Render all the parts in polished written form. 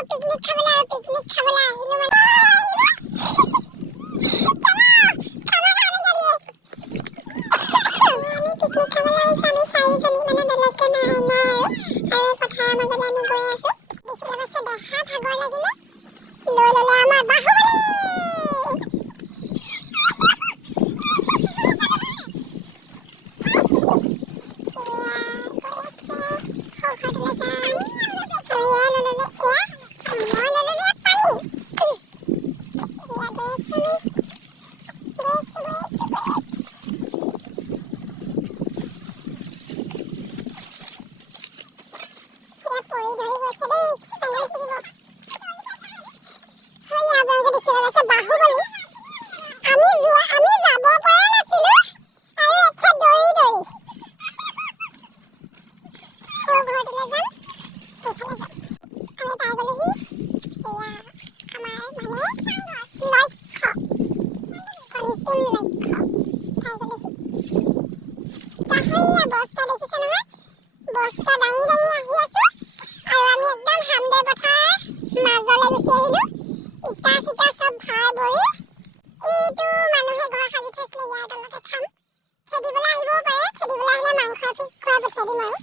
picnic খাবলৈ আহিলো মানে আমি পিকনিক খাবলৈ আহিছো আমি চাৰিজনী মানে বেলেগকে নাই আৰু পথাৰৰ মাজলৈ আমি গৈ আছো দেখিবলৈ পাইছে দেহা ভাগৰ লাগিলে লৈ ললে আমাৰ বাহুবলী বস্তা দেখিছে নহয় বস্তা দাঙি দাঙি আহি আছো আৰু আমি একদম হামদে পথাৰ মাজলৈ গুচি আহিলো ইটা চিটা সব ভাৰ ভৰি এইটো মানুহে ঘৰ সাজি থৈছিলে ইয়াৰ তলতে খাম খেদিবলৈ আহিবও পাৰে খেদিবলৈ আহিলে মাংস পিছ খোৱা পঠিয়াই দিম আৰু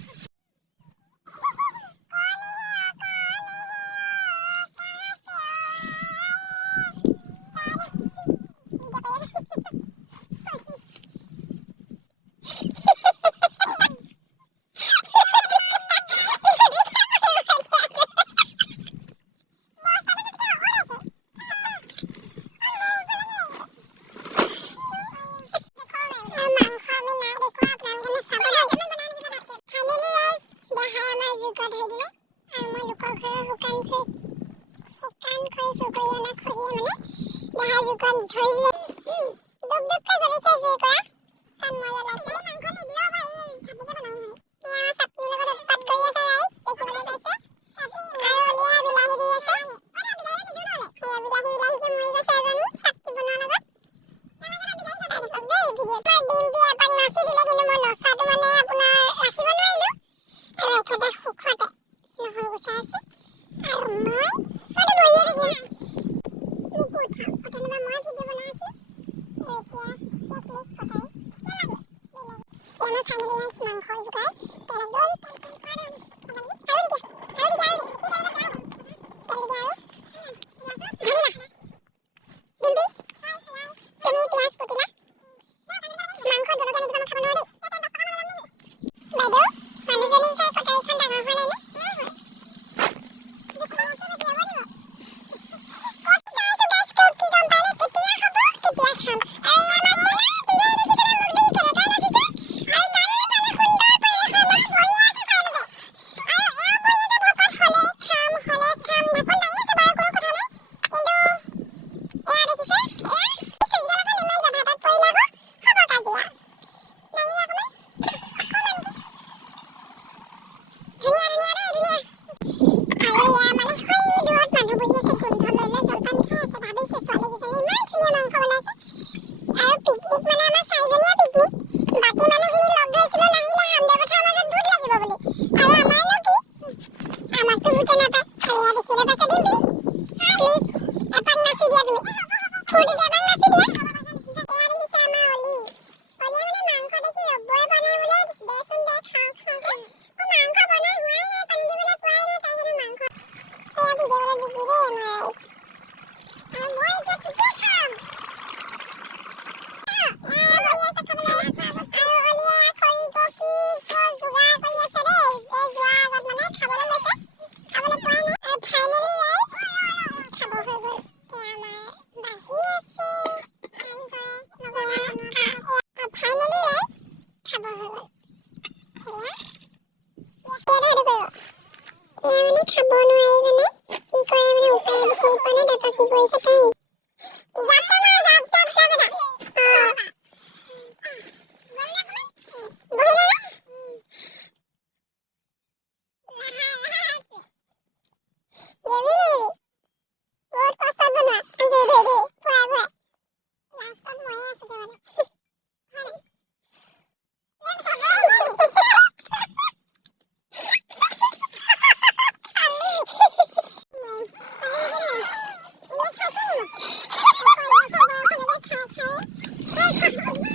খা